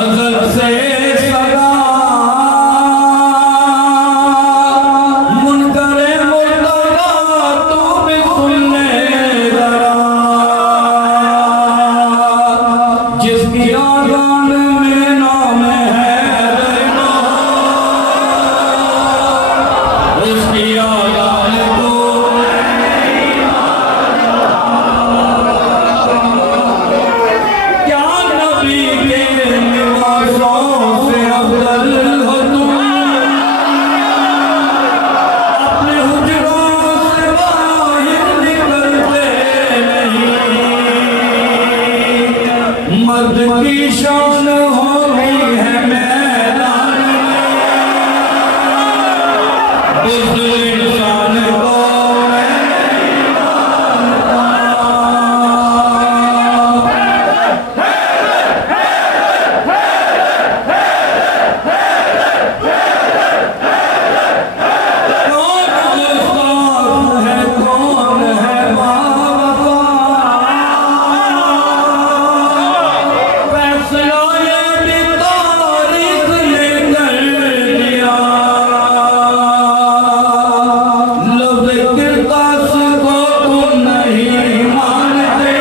अज़ल से सदा मुनकरे मुर्तज़ा तू भी सुन ले ज़रा, जिसकी आज़ान में नाम है दरगाह, उसकी आज़ान को क्या नबी के निवासों से अफज़ल हो तुम, अपने हुजरों से बाहर निकलते नहीं। मर्द की शान होती है मैदान में, बुज़्दिल इंसान को मैं नहीं मानता। कौन गुस्ताख है, कौन है बावफा, फैसला ये भी तारीख ने कर दिया। लफ्ज़ किरतास को तुम नहीं मानते,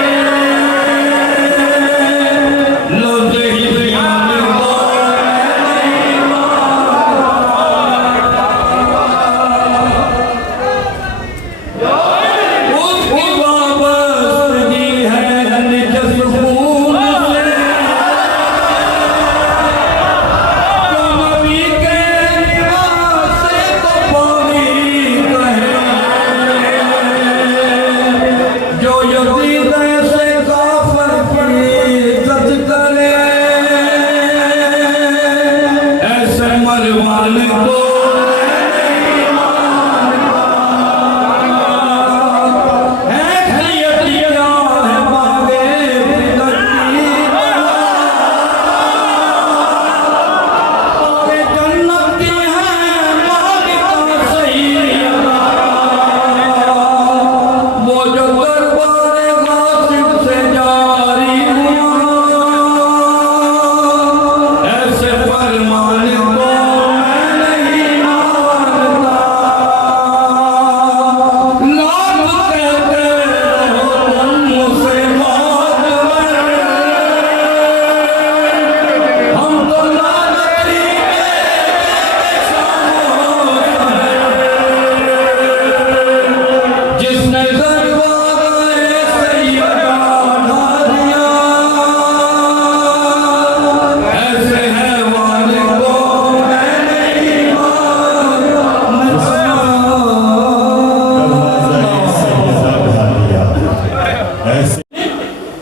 लफ्ज़ हिज़्यान को नहीं उसकी वाबस्तगी है निजस खून से, जो नबी के निवास को पानी कहे, जो यज़ीद से काफ़िर की इज़्ज़त करे, ऐसे मरवान को वो जो दरबार गासिब से जारी हुआ, ऐसे फरमान को मैं नहीं मानता। लाख कहते रहो तुम मुझसे मौजूद, हम तो लानती जिसने दरबार सैयदा ढा दिया, ऐसे हैवान को मैं नहीं मानता।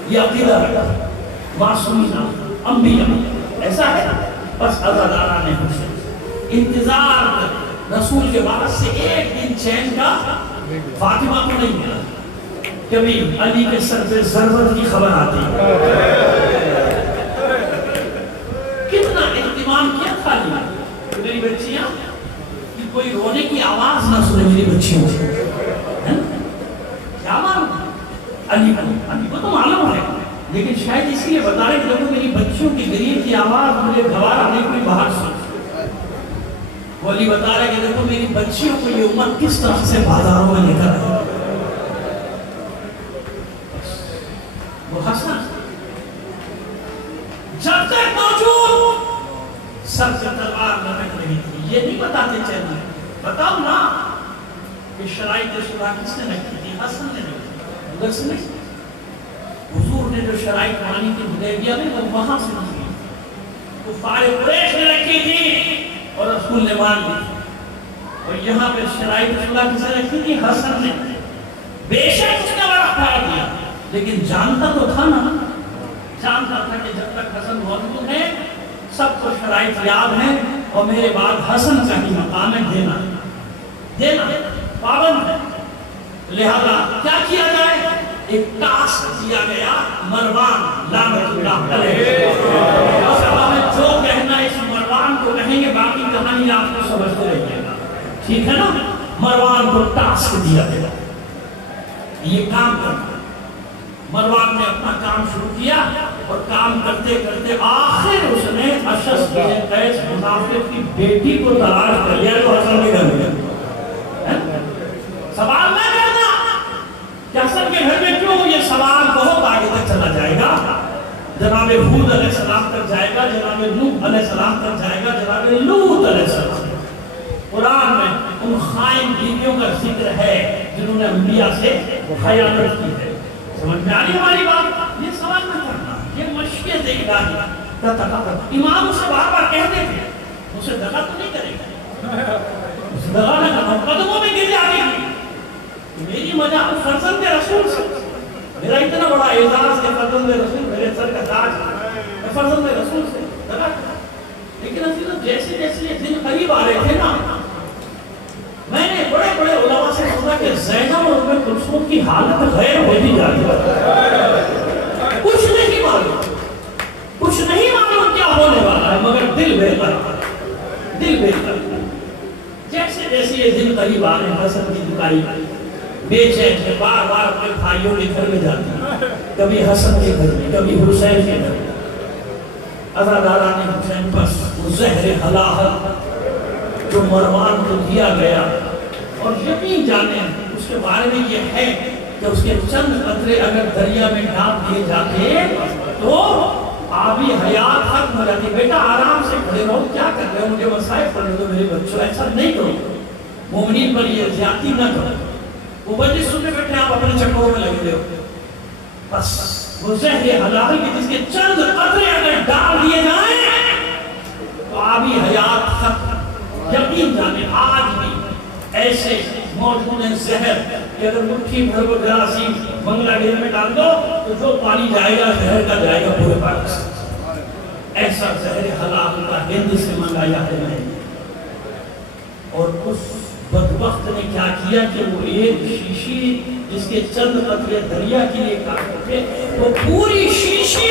ये अकीदा है मासूमीना अंबिया, ऐसा है। बस अज़ादारा ने हमसे इंतजार कर, रसूल के बाद से एक दिन चैन का फातिमा को नहीं मिला। कभी अली के सर पे ज़रबत की खबर आती, कितना इत्मीनान किया खाली मेरी बच्चियां कि कोई रोने की आवाज ना सुने मेरी बच्चियों से, है ना? क्या मालूम अली को तो मालूम है, लेकिन शायद इसलिए बता रहे कि देखो मेरी बच्चियों की गरीब की आवाज मुझे गवारा नहीं कोई बाहर सुन। वो अली बता रहे कि देखो मेरी बच्चियों को ये उम्मत किस तरह से बाजारों में लेकर आई। वो हंसना जब तक मौजूद सर से तलवार लटक रही थी, ये नहीं बताते चलना, बताओ ना कि शराइत शुरा किसने रखी थी? हसन ने रखी, उधर से नहीं। हुजूर ने जो शराइत मानी थी हुदैबिया में, वो वहां से नहीं, तो फारे कुरैश ने रखी थी और रसूल ने मान ली। और यहाँ पे शराइत शुरा किसने रखी थी? हसन ने। बेशक उसने बड़ा फायदा दिया, लेकिन जानता तो था ना, जानता था कि जब तक हसन मौजूद है सबको शराइत याद है, और मेरे बाद हसन का ही मकाम है देना पाबंद है। लिहाजा क्या किया जाए? एक टास्क दिया गया मरवान लानतुल्लाह अलैहि, जो कहना इस मरवान को कहेंगे, बाकी कहानी आपको समझते रहिएगा, ठीक है ना? मरवान को टास्क दिया गया ये काम करना। मरवान ने अपना काम शुरू किया। और काम करते करते आखिर उसने अशस बिन कैस मुनाफिक की बेटी को तलाश कर लिया जो हसन के घर में। सवाल ना करना कि हसन के घर में क्यों, ये सवाल बहुत आगे तक चला जाएगा। जनाब हूद अलैहिस्सलाम तक जाएगा, जनाब नूह अलैहिस्सलाम तक जाएगा, जनाब लूत अलैहिस्सलाम। कुरान में उन खाइन बीवियों का जिक्र है जिन्होंने अंबिया से खयानत की है। समझ में आ रही हमारी बात? ये सवाल न करना, ये मशकियत इलाही का तकाजा। इमाम उसे बार-बार कहते थे, उसे दगा तो नहीं करेगा, उसे दगा न करना, कदमों में गिर जाएगी। मेरी मजा फर्जंद रसूल से, मेरा इतना बड़ा एजाज है फर्जंद रसूल, मेरे सर का ताज है फर्जंद रसूल से दगा। लेकिन असल जैसे जैसे ये दिन करीब आ रहे थे ना, मैंने बड़े बड़े उलमा से सुना कि ज़ैनब और उम्मे कुलसूम की हालत गैर होती जा रही है। कुछ नहीं मालूम, कुछ नहीं मालूम क्या होने वाला है, मगर दिल बेहतर, दिल बेहतर। जैसे जैसे ये दिन करीब आ रहे हैं, हसन की दुकाई बेचैन है, बार बार अपने भाइयों के घर में जाती है, कभी हसन के घर में, कभी हुसैन के घर में। अज़ादारा ने हुसैन पर ज़हर हलाहल जो मरवान को दिया गया, और यकीन जाने उसके बारे में ये है कि उसके चंद कतरे अगर दरिया में डाल दिए जाते तो आबी हयात खत्म हो जाती। बेटा आराम से खड़े रहो, क्या कर रहे हो, मुझे मसाइल पढ़ने दो मेरे बच्चों, ऐसा नहीं करो, मोमिनीन पर ये ज्यादती न करो। वो बच्चे सुनने बैठे, आप अपने चक्करों में लगे हो। बस वो ज़हर हलाल की जिसके चंद कतरे अगर डाल दिए जाए तो आबी हयात खत्म। यकीन जाने आज भी ऐसे मौजूद हैं जहर कि अगर मुट्ठी भर को जरासीम बांग्लादेश में डाल दो तो जो पानी जाएगा जहर का जाएगा पूरे पाकिस्तान। ऐसा जहर हलाल का हिंद से मंगाया है मैंने। और उस बदबख्त ने क्या किया कि वो एक शीशी जिसके चंद कतरे दरिया के लिए काफी थे, वो पूरी शीशी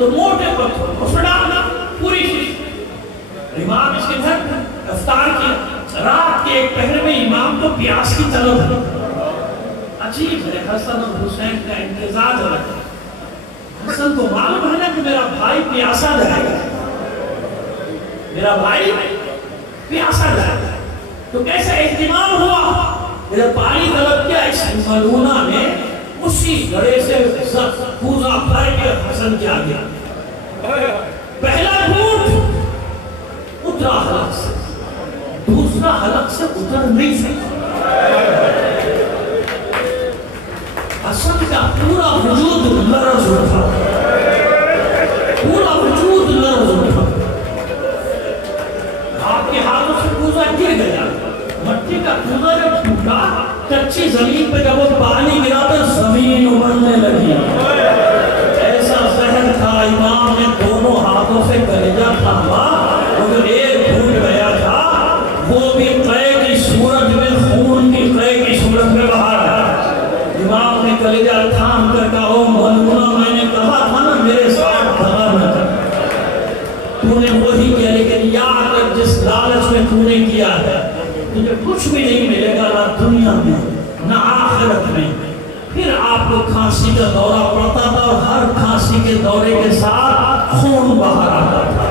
तो मोटे पत्थर उसमें डालना पूरी शीशी। इमाम इसके घर इफ्तार किया, रात के एक पहर में इमाम को प्यास की तलब है। अजीब है, हसन और हुसैन का इंतजार अलग है। हसन को मालूम है ना कि मेरा भाई प्यासा जाएगा, मेरा भाई प्यासा जाएगा, तो कैसा एहतिमाम हुआ, मेरा पानी तलब किया। इस मलूना ने उसी घड़े से पूजा भर के हसन के आ गया। पहला घूंट उतरा हलक से, दूसरा हलक से उतर नहीं सकता। हसन का पूरा वजूद लरज़ उठा, पूरा वजूद लरज़ उठा। आपके हाथों से पूजा गिर गया, मट्टी का पूजा जब टूटा, कच्ची जमीन पे जब वो पानी गिरा तो जमीन उबलने लगी। ऐसा जहर था, इमाम ने दोनों हाथों से कलेजा थामा, वो जो एक फूट गया था वो भी क़ै की सूरत में, खून की क़ै की सूरत में बाहर आया। इमाम ने कलेजा थाम कर कहा, ओ मलूना, मैंने कहा था ना मेरे साथ दगा न कर, तूने वही किया, लेकिन याद रख जिस लालच में तूने किया है तुझे कुछ भी नहीं मिलेगा, ना दुनिया में ना आखिरत में। फिर आपको खांसी का दौरा पड़ता था और हर खांसी के दौरे के साथ खून बाहर आता था।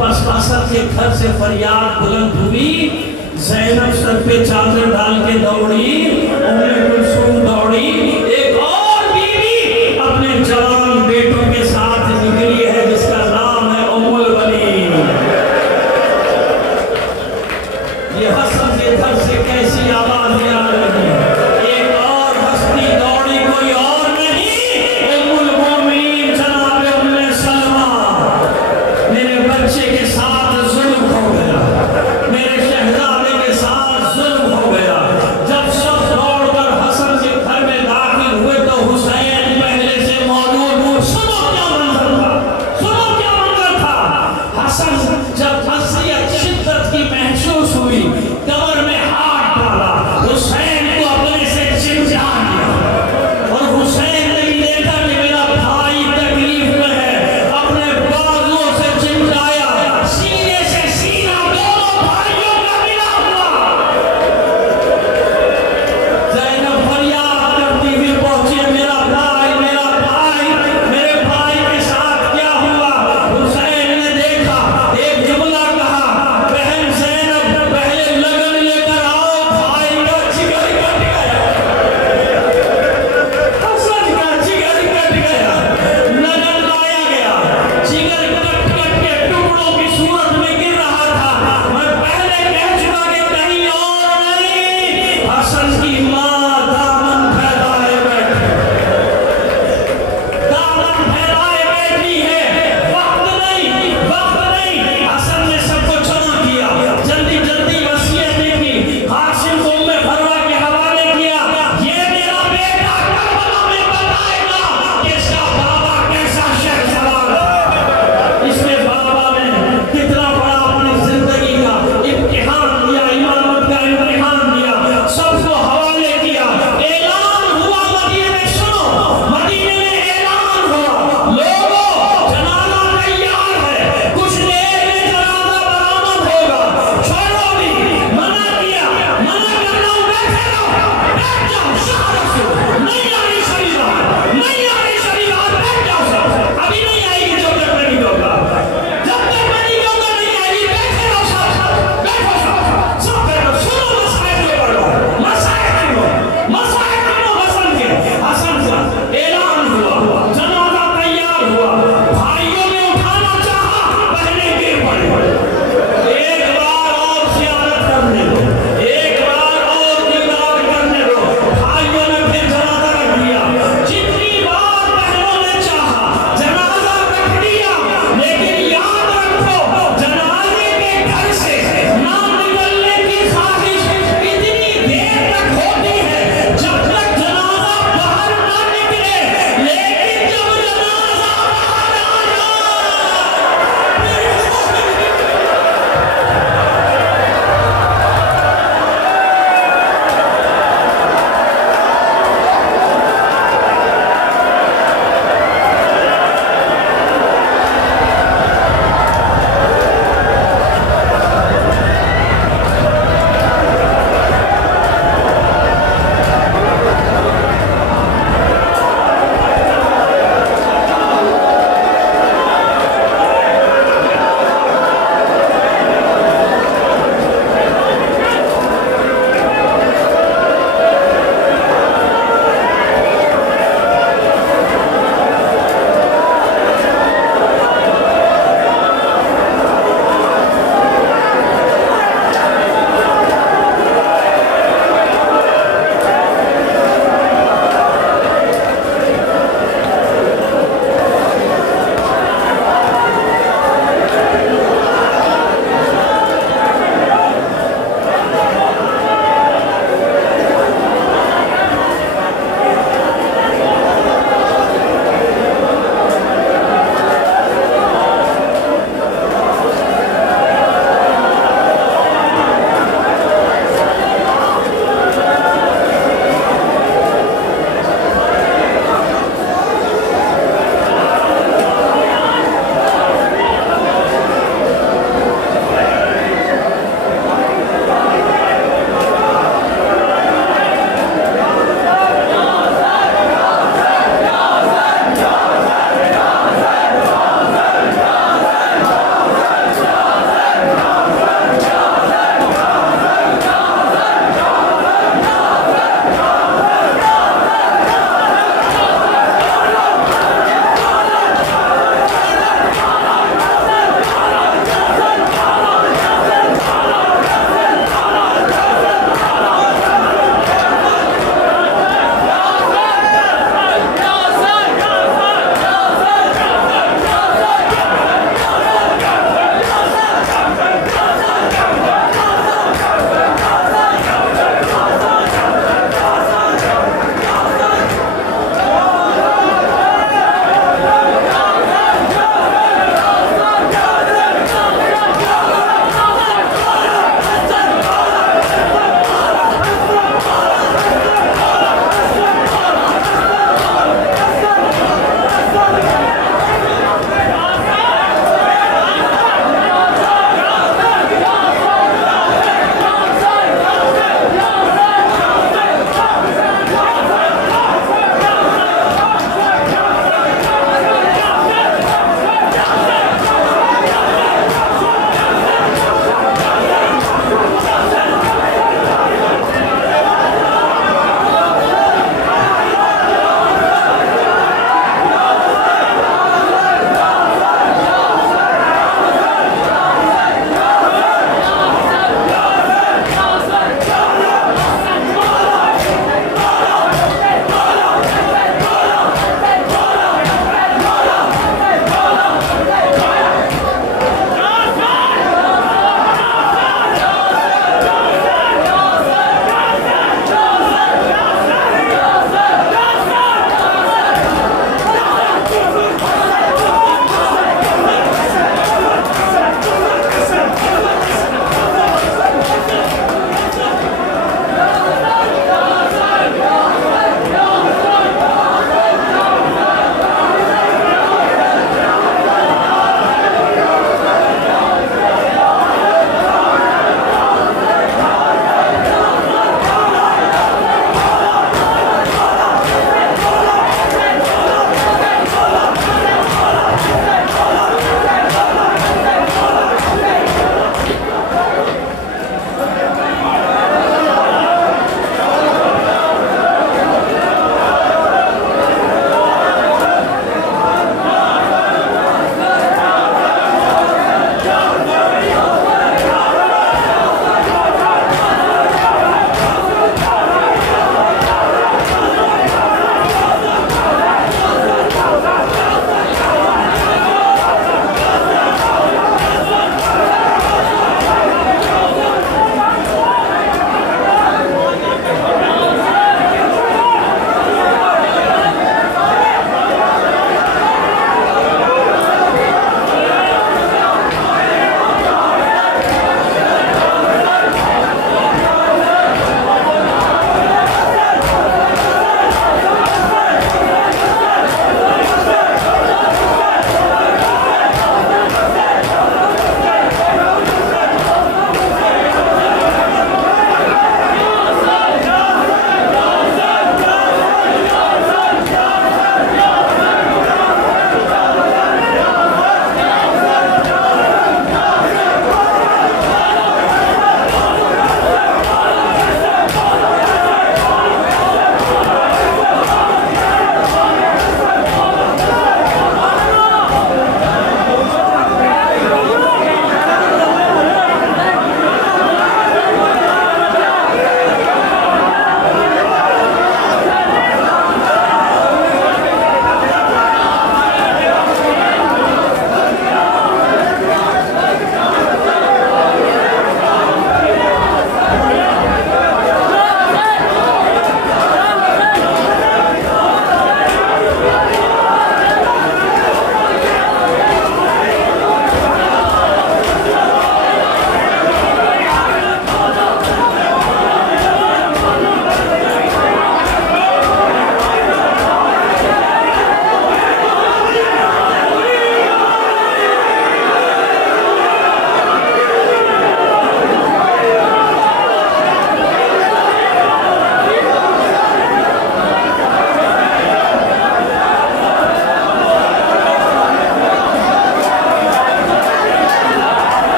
बस हसन के घर से फरियाद बुलंद हुई, ज़ैनब सर पे चादर डाल के दौड़ी, उम्मे कुलसूम दौड़ी,